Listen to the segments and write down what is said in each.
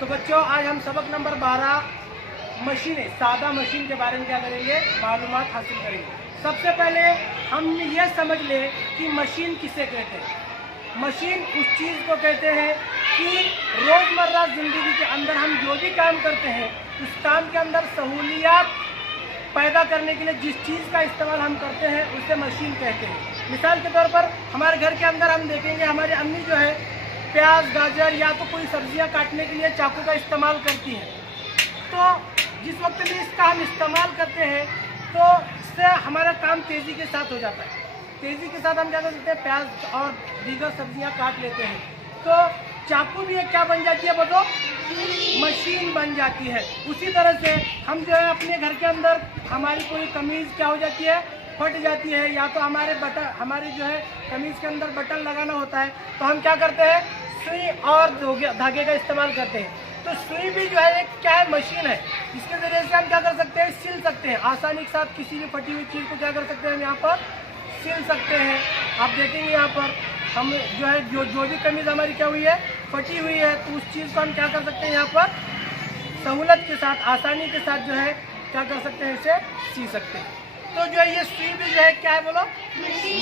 तो बच्चों आज हम सबक नंबर 12 मशीनें, सादा मशीन के बारे में क्या करेंगे, मालूमात हासिल करेंगे। सबसे पहले हम ये समझ लें कि मशीन किसे कहते हैं। मशीन उस चीज़ को कहते हैं कि रोज़मर्रा ज़िंदगी के अंदर हम जो भी काम करते हैं उस काम के अंदर सहूलियत पैदा करने के लिए जिस चीज़ का इस्तेमाल हम करते हैं उसे मशीन कहते हैं। मिसाल के तौर पर हमारे घर के अंदर हम देखेंगे हमारी अम्मी जो है प्याज, गाजर या तो कोई सब्जियां काटने के लिए चाकू का इस्तेमाल करती हैं। तो जिस वक्त भी इसका हम इस्तेमाल करते हैं तो इससे हमारा काम तेज़ी के साथ हो जाता है। तेज़ी के साथ हम क्या कर सकते हैं, प्याज और दीगर सब्जियां काट लेते हैं। तो चाकू भी एक क्या बन जाती है, बताओ, मशीन बन जाती है। उसी तरह से हम जो है अपने घर के अंदर हमारी कोई कमीज़ क्या हो जाती है, फट जाती है, या तो हमारे जो है कमीज़ के अंदर बटन लगाना होता है तो हम क्या करते हैं, सुई और धागे का इस्तेमाल करते हैं। तो सुई भी जो है एक क्या है, मशीन है। इसके ज़रिए से हम क्या कर सकते हैं, सिल सकते हैं आसानी के साथ। किसी भी फटी हुई चीज़ को क्या कर सकते हैं, हम यहाँ पर सिल सकते हैं। आप देखेंगे यहाँ पर हम जो है जो भी कमीज़ हमारी क्या हुई है, फटी हुई है, तो उस चीज़ को हम क्या कर सकते हैं, यहाँ पर सहूलत के साथ, आसानी के साथ जो है क्या कर सकते हैं, इसे सी सकते हैं। तो जो है ये सुई भी जो है क्या है, बोलो,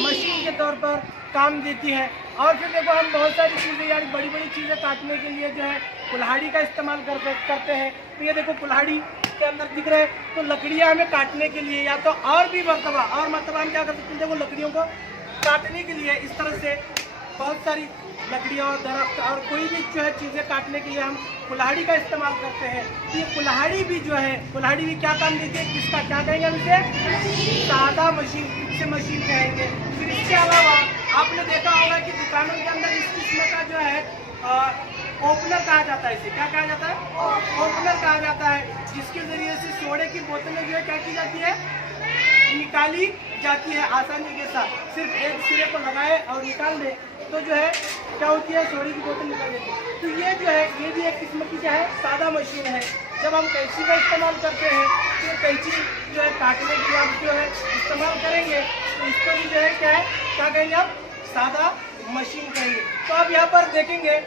मशीन के तौर पर काम देती है। और फिर देखो हम बहुत सारी चीज़ें, यानी बड़ी बड़ी चीज़ें काटने के लिए जो है कुल्हाड़ी का इस्तेमाल करते हैं। तो ये देखो कुल्हाड़ी के अंदर दिख रहे हैं, तो लकड़ियाँ हमें काटने के लिए या तो और भी मरतबा हम क्या कर सकते हैं, देखो लकड़ियों को काटने के लिए इस तरह से बहुत सारी लकड़ियाँ और दरख्त और कोई भी जो है चीज़ें काटने के लिए हम कुल्हाड़ी का इस्तेमाल करते हैं। तो ये कुल्हाड़ी भी जो है, कुल्हाड़ी भी क्या काम देती है, किसका क्या कहेंगे हम इसे, सादा मशीन से मशीन कहेंगे। फिर इसके अलावा आपने देखा होगा कि दुकानों के अंदर इस किस्म का जो है ओपनर कहा जाता है। इसे क्या कहा जाता है, ओपनर कहा जाता है, जिसके ज़रिए से सोडे की बोतलें जो है क्या की जाती है, निकाली जाती है आसानी के साथ। सिर्फ एक सिरे को लगाए और निकाल दे तो जो है क्या होती है, सोडे की बोतल निकाल देती है। तो ये जो है ये भी एक किस्म की क्या है, सादा मशीन है। जब हम कैंची का इस्तेमाल करते हैं तो कैंची जो है काटने के लिए हम जो है इस्तेमाल करेंगे, तो इसको भी जो है क्या है, क्या कहेंगे हम, सादा मशीन कहेंगे। तो आप यहाँ पर देखेंगे,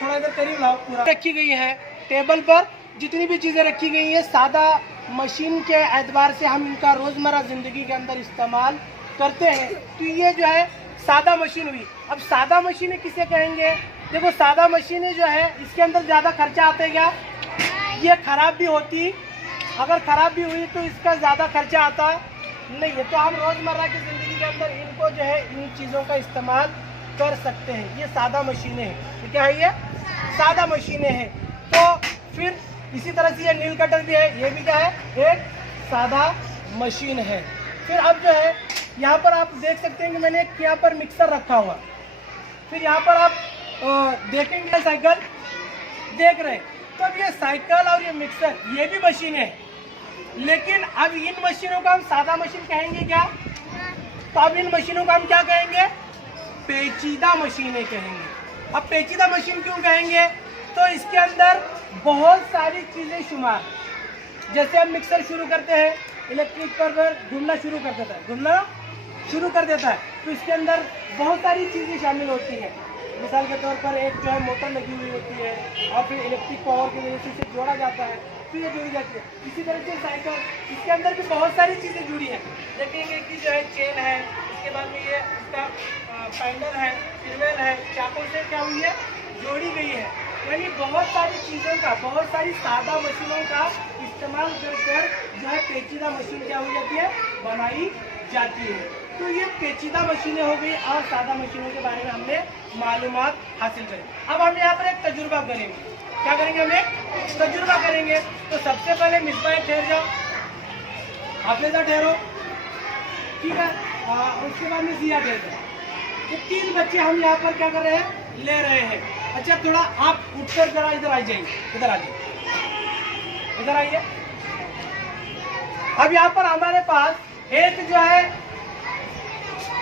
थोड़ा इधर करीब लाओ, पूरा रखी गई है टेबल पर जितनी भी चीज़ें रखी गई है सादा मशीन के एतबार से हम इनका रोज़मर्रा ज़िंदगी के अंदर इस्तेमाल करते हैं। तो ये जो है सादा मशीन हुई। अब सादा मशीनें किसे कहेंगे, देखो सादा मशीनें जो है इसके अंदर ज़्यादा खर्चा आता है क्या, ये ख़राब भी होती, अगर ख़राब भी हुई तो इसका ज़्यादा खर्चा आता नहीं है। तो हम रोज़मर्रा की ज़िंदगी के अंदर इनको जो है इन चीज़ों का इस्तेमाल कर सकते हैं। ये सादा मशीनें हैं। तो क्या है, ये सादा मशीनें हैं। तो फिर इसी तरह से ये नील कटर भी है, ये भी क्या है, एक सादा मशीन है। फिर अब जो है यहाँ पर आप देख सकते हैं कि मैंने एक यहाँ पर मिक्सर रखा हुआ। फिर यहाँ पर आप देखेंगे साइकिल देख रहे हैं। तो अब ये साइकिल और ये मिक्सर ये भी मशीनें हैं, लेकिन अब इन मशीनों को हम सादा मशीन कहेंगे क्या, तो अब इन मशीनों को हम क्या कहेंगे, पेचीदा मशीनें कहेंगे। अब पेचीदा मशीन क्यों कहेंगे, तो इसके अंदर बहुत सारी चीज़ें शुमार, जैसे हम मिक्सर शुरू करते हैं, इलेक्ट्रिक पर घूमना शुरू कर देता है, तो इसके अंदर बहुत सारी चीज़ें शामिल होती हैं। मिसाल के तौर पर एक जो है मोटर लगी हुई होती है और फिर इलेक्ट्रिक पावर की वजह से इसे जोड़ा जाता है, फिर ये जुड़ी जाती है। इसी तरह से साइकिल, इसके अंदर भी बहुत सारी चीज़ें जुड़ी हैं। देखेंगे कि जो है चेन है, इसके बाद में ये इसका पैडल है, सिरवेल है, चाकों से क्या हुई है, जोड़ी गई है। यानी बहुत सारी चीज़ों का, बहुत सारी सादा मशीनों का इस्तेमाल कर जो है पेचीदा मशीन क्या हो जाती है, बनाई जाती है। तो ये पेचीदा मशीनें हो गई और सादा मशीनों के बारे में हमने मालूमात हासिल करी। अब हम यहाँ पर एक तजुर्बा करेंगे। क्या करेंगे, हम एक तजुर्बा करेंगे। तो सबसे पहले मिसबा ठहर जाओ, हाफिजा ठहरो, ठीक है, उसके बाद में जिया ठहर जाओ। ये 3 बच्चे हम यहाँ पर क्या कर रहे हैं, ले रहे हैं। अच्छा थोड़ा आप उठकर जरा इधर आ जाइए, इधर आ जाइए, इधर आइए। अब यहाँ पर हमारे पास एक जो है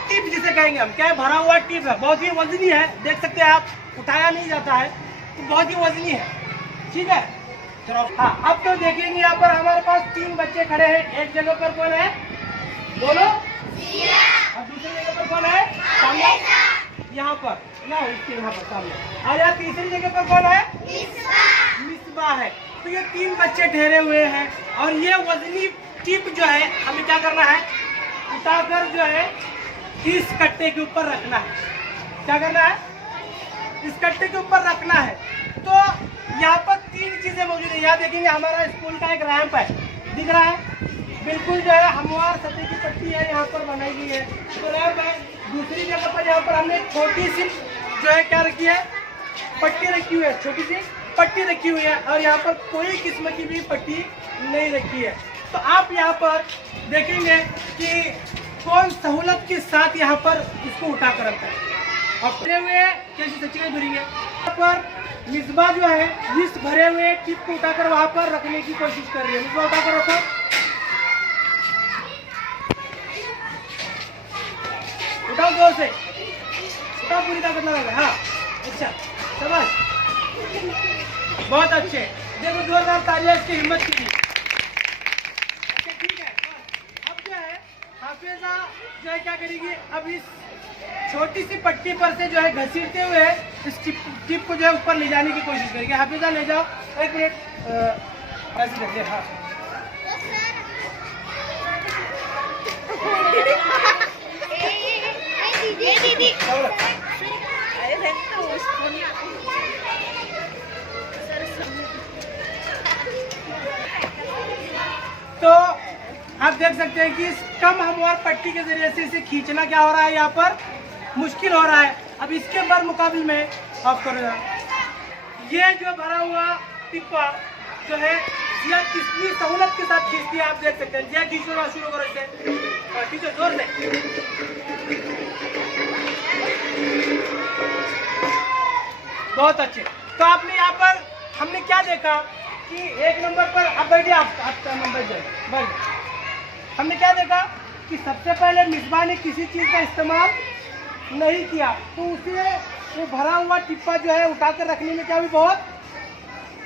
टिप जिसे कहेंगे हम, क्या है, भरा हुआ टिप है, बहुत ही वजनी है, देख सकते हैं आप, उठाया नहीं जाता है, तो बहुत ही वजनी है, ठीक है। चलो हाँ, अब तो देखेंगे यहाँ पर हमारे पास 3 बच्चे खड़े हैं। एक जगह पर कौन है, बोलो, और दूसरी जगह पर कौन है, सामने, यहाँ पर ना, उसके यहाँ पर सामने। और यहाँ तीसरी जगह पर कौन है, मिसबा। रहा है। तो ये 3 बच्चे ठहरे हुए हैं और ये वजनी टिप जो है हमें क्या करना है, उठाकर जो है इस कट्टे के ऊपर रखना है। क्या करना है, इस कट्टे के ऊपर रखना है। तो यहाँ पर 3 चीजें मौजूद है। यहाँ देखेंगे हमारा स्कूल का एक रैंप है, दिख रहा है, बिल्कुल जो है हमवार सतह की पट्टी है यहाँ पर बनाई गई है। तो रैंप है। दूसरी जगह पर यहाँ पर हमने छोटी सी जो है क्या रखी है, पट्टी रखी हुई है, छोटी सी पट्टी रखी हुई है और यहाँ पर कोई किस्म की भी पट्टी नहीं रखी है। तो आप यहाँ पर देखेंगे कि कौन सहूलत के साथ यहाँ पर इसको उठा कर रखता है। और भरे हुए कैसे सच्ची भरेंगे, यहाँ पर मिसबा जो है इस भरे हुए टिप को उठाकर वहां पर रखने की कोशिश कर रही है। मिसबा उठाकर रखो, उठाओ जोर से, उठाओ, पूरी ताकत लगा। हाँ अच्छा, शाबाश, बहुत अच्छे। देखो जोरदार तालियां इसकी हिम्मत की थी। अच्छा ठीक है, अब जो है हाफिजा जो है क्या करेगी, अब इस छोटी सी पट्टी पर से जो है घसीटते हुए इस टिप को जो है ऊपर ले जाने की कोशिश करेगी। हाफिजा ले जाओ, 1 मिनट ऐसे कर दे। हाँ दीदी तो आप देख सकते हैं कि इस कम हमवार पट्टी के जरिए से इसे खींचना क्या हो रहा है, यहाँ पर मुश्किल हो रहा है। अब इसके बाद मुकाबले में आप करो, ये जो भरा हुआ टिप्पा जो है यह कितनी सहूलत के साथ खींचती है आप देख सकते हैं। यह खींचना शुरू करो, इसे खींचो जोर से। बहुत अच्छे। तो आपने यहाँ पर हमने क्या देखा कि 1 नंबर पर आप बैठिए, आपका नंबर जाए। हमने क्या देखा कि सबसे पहले मिसबा ने किसी चीज़ का इस्तेमाल नहीं किया, तो उसे वो भरा हुआ टिप्पा जो है उठाकर रखने में क्या भी बहुत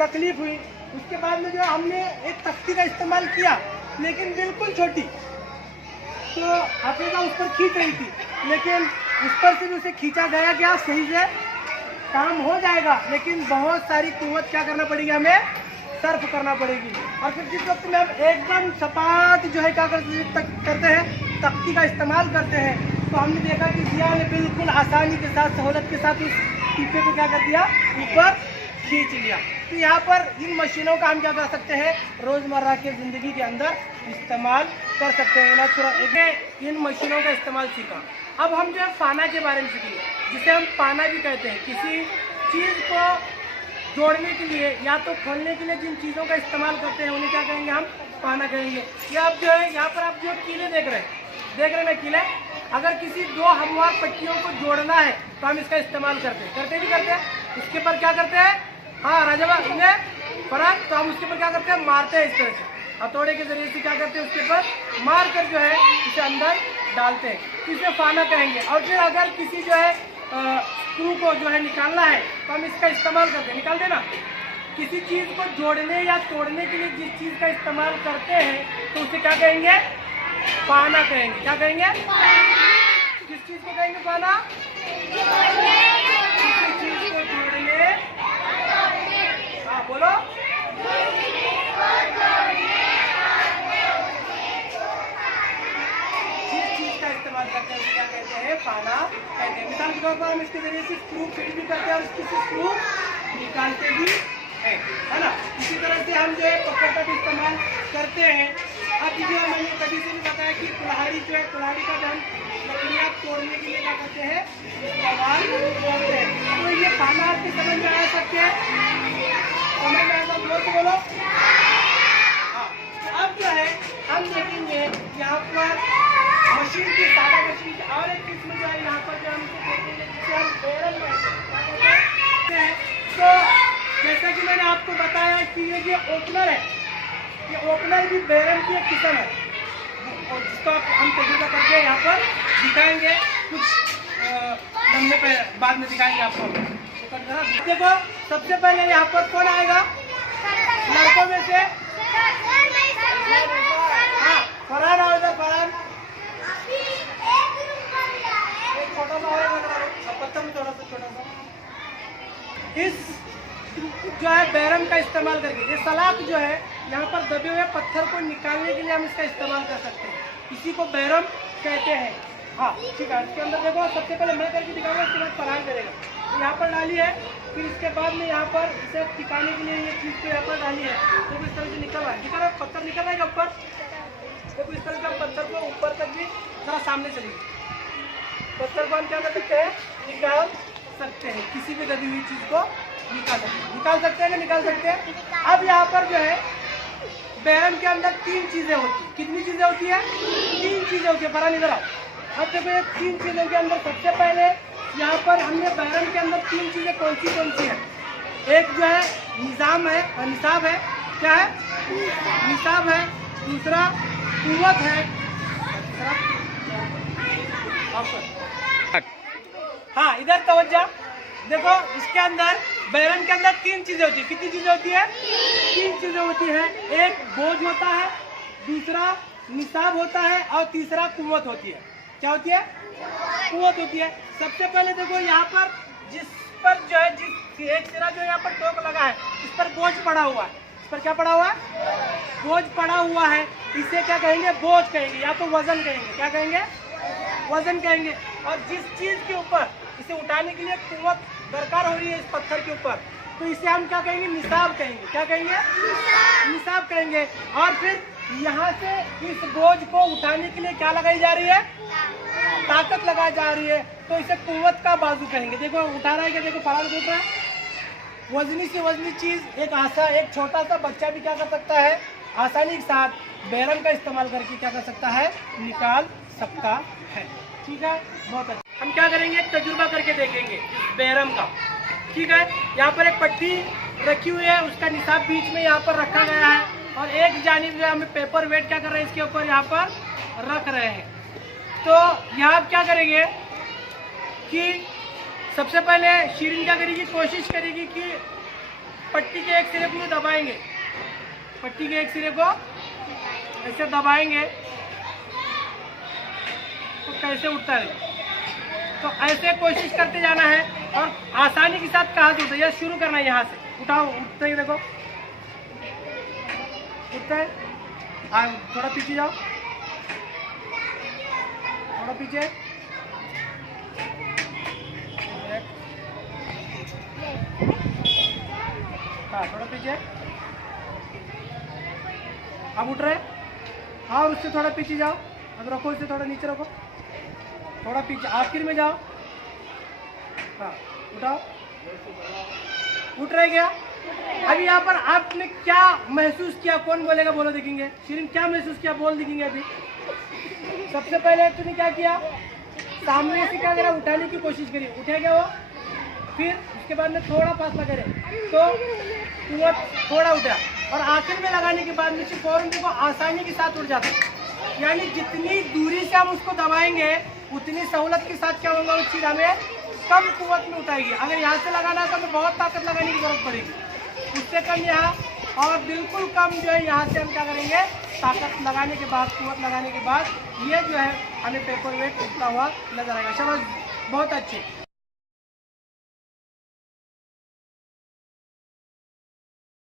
तकलीफ हुई। उसके बाद में जो हमने एक तख्ती का इस्तेमाल किया, लेकिन बिल्कुल छोटी, तो हाफिजा उस पर खींच रही थी, लेकिन उस पर से भी उसे खींचा गया क्या, सही से काम हो जाएगा, लेकिन बहुत सारी कुव्वत क्या करना पड़ेगी, हमें सर्फ करना पड़ेगी। और फिर जिस वक्त में हम एकदम सपाट जो है क्या करते हैं, तख्ती का इस्तेमाल करते हैं, तो हमने देखा कि जिया ने बिल्कुल आसानी के साथ, सहूलत के साथ उस टीपे को क्या कर दिया, ऊपर खींच लिया। तो यहाँ पर इन मशीनों का हम क्या कर सकते हैं, रोज़मर्रा के ज़िंदगी के अंदर इस्तेमाल कर सकते हैं। इन मशीनों का इस्तेमाल सीखा। अब हम जो है पाना के बारे में सीखेंगे, जिसे हम पाना भी कहते हैं। किसी चीज़ को जोड़ने के लिए या तो खोलने के लिए जिन चीज़ों का इस्तेमाल करते हैं उन्हें क्या कहेंगे, हम पाना कहेंगे। या आप जो है यहाँ पर आप जो कीले देख रहे हैं ना, कीले, अगर किसी 2 हमवार पट्टियों को जोड़ना है तो हम इसका इस्तेमाल करते हैं। इसके पर क्या करते हैं, हाँ राजा फराक, तो हम उसके पर क्या करते हैं, मारते हैं इस तरह से, हथौड़े के जरिए से क्या करते हैं, उसके पर मार कर जो है इसे अंदर डालते हैं, तो इसे पाना कहेंगे। और फिर अगर किसी जो है स्क्रू को जो है निकालना है तो हम इसका इस्तेमाल करते हैं, निकाल देना। किसी चीज़ को जोड़ने या तोड़ने के लिए जिस चीज़ का इस्तेमाल करते हैं तो उसे क्या कहेंगे, पाना कहेंगे। क्या कहेंगे, किस चीज़ को कहेंगे, पाना, किसी चीज़ को जोड़ने, हाँ बोलो, जिस चीज़ का इस्तेमाल करते हैं उसे क्या कहते हैं, पाना कहते हैं। मिसाल के तौर पर हम इसके जरिए से स्क्रू फिट भी करते हैं और इसकी स्क्रू निकालते भी है ना। इसी तरह से हम जो है पकड़ का भी इस्तेमाल करते हैं। अब जो मैंने कभी से भी बताया कि कुल्हाड़ी जो है, कुल्हाड़ी का हम लकड़ियाँ तोड़ने के लिए क्या करते हैं, इस्तेमाल करते हैं। तो ये पाना आपके समझ में आ सकते हैं, समझ में आएगा, जोर से बोलो। हाँ, अब जो है हम देखेंगे यहाँ पर मशीन की, सादा मशीन की और एक किस्म जो है यहाँ पर जो हम देखेंगे, जिसे हम बेरल कहते हैं। तो जैसा कि मैंने आपको बताया कि ये जो ओपनर है, ये ओपनर भी बेरल की एक किस्म है, और जिसको हम तजुर्बा करके यहाँ पर दिखाएंगे, कुछ लम्हे पे बाद में दिखाएंगे आपको। देखो सबसे पहले यहाँ पर कौन आएगा, लड़कों में से, हाँ फरहान आओ इधर, फरहान, एक छोटा सा और पत्थर में थोड़ा सा छोटा सा, इस जो है बैरल बैरम का इस्तेमाल करके, ये सलाख जो है यहाँ पर दबे हुए पत्थर को निकालने के लिए हम इसका इस्तेमाल कर सकते हैं, इसी को बैरम कहते हैं। हाँ ठीक है, इसके अंदर देखो सबसे पहले मैं करके दिखाऊंगा, उसके बाद फरहान करेगा। तो यहाँ पर डाली है, फिर इसके बाद में यहाँ पर इसे टिकाने के लिए ये चीज़ को यहाँ पर डाली है, तो इस तरह से निकल रहा है, दिखा रहा है पत्थर निकल रहा है ऊपर। देखो इस तरह से हम पत्थर को ऊपर तक भी थोड़ा सामने चलिए, पत्थर को हम क्या कर सकते हैं, निकाल सकते हैं, किसी भी दबी हुई चीज़ को निकाल सकते हैं ना, निकाल सकते हैं। अब यहाँ पर जो है बैरम के अंदर 3 चीज़ें होती हैं। कितनी चीज़ें होती है? 3 चीज़ें होती है। बड़ा इधर आओ। अब देखो ये 3 चीज़ों के अंदर सबसे पहले यहाँ पर हमने बैरम के अंदर 3 चीज़ें कौन सी है? एक जो है निज़ाम है, निसाब है, क्या है? निसाब है। दूसरा कुव्वत है। हाँ इधर तवज्जो देखो, इसके अंदर बैरम के अंदर 3 चीजें होती है। कितनी चीजें होती है? 3 चीजें होती है। एक बोझ होता है, दूसरा निसाब होता है और तीसरा कुव्वत होती है। क्या होती है? कुव्वत होती है। सबसे पहले देखो यहाँ पर जिस पर जो है, जिस एक सिरा जो यहाँ पर टोक लगा है, इस पर बोझ पड़ा हुआ है। इस पर क्या पड़ा हुआ है? बोझ पड़ा हुआ है। इसे क्या कहेंगे? बोझ कहेंगे, या तो वजन कहेंगे। क्या कहेंगे? वजन कहेंगे। और जिस चीज के ऊपर इसे उठाने के लिए कुव्वत दरकार हो रही है इस पत्थर के ऊपर, तो इसे हम क्या कहेंगे? निसाब कहेंगे। क्या कहेंगे? निसाब कहेंगे। और फिर यहाँ से इस बोझ को उठाने के लिए क्या लगाई जा रही है? ताकत लगाई जा रही है, तो इसे कुव्वत का बाजू कहेंगे। देखो उठा रहा है क्या? देखो फरार देख रहा है। वजनी से वजनी चीज एक छोटा सा बच्चा भी क्या कर सकता है? आसानी के साथ बैरम का इस्तेमाल करके क्या कर सकता है? निकाल सकता है। ठीक है, बहुत अच्छा। हम क्या करेंगे? एक तजुर्बा करके देखेंगे बैरम का। ठीक है, यहाँ पर एक पट्टी रखी हुई है, उसका निसाब बीच में यहाँ पर रखा गया है, और एक जानिब जो हमें पेपर वेट क्या कर रहे हैं, इसके ऊपर यहाँ पर रख रहे हैं। तो यहाँ क्या करेंगे कि सबसे पहले शीरीन क्या करेगी? कोशिश करेगी कि पट्टी के एक सिरे को दबाएंगे, पट्टी के एक सिरे को ऐसे दबाएंगे तो कैसे उठता है? तो ऐसे कोशिश करते जाना है और आसानी के साथ कहाँ से उठता है, शुरू करना है यहाँ से। उठाओ, उठते ही देखो उठता है। थोड़ा पीछे जाओ, थोड़ा पीछे। हाँ थोड़ा पीछे। अब उठ रहे, और उससे थोड़ा पीछे जाओ। अब रखो, इसे थोड़ा नीचे रखो, थोड़ा पीछे, आखिर में जाओ। हाँ उठाओ, उठ रहे क्या? अभी यहाँ पर आपने क्या महसूस किया? कौन बोलेगा? बोलो देखेंगे। शीरीन क्या महसूस किया? बोल देखेंगे। अभी सबसे पहले तूने क्या किया? सामने से क्या करा? उठाने की कोशिश करी, उठे क्या वो? फिर उसके बाद में थोड़ा फासला करे तो वो थोड़ा उठा, और आखिर में लगाने के बाद नीचे फौरन देखो आसानी के साथ उठ जाता है। यानी जितनी दूरी से हम उसको दबाएंगे उतनी सहूलत के साथ क्या होगा? उस चीज हमें कम कुव्वत में उठाएगी। अगर यहाँ से लगाना है तो हमें बहुत ताकत लगाने की जरूरत पड़ेगी, उससे कम यहाँ, और बिल्कुल कम जो है यहाँ से हम क्या करेंगे? ताकत लगाने के बाद, कुव्वत लगाने के बाद ये जो है हमें पेपर वेट उठता हुआ नजर आएगा। समझ? बहुत अच्छे।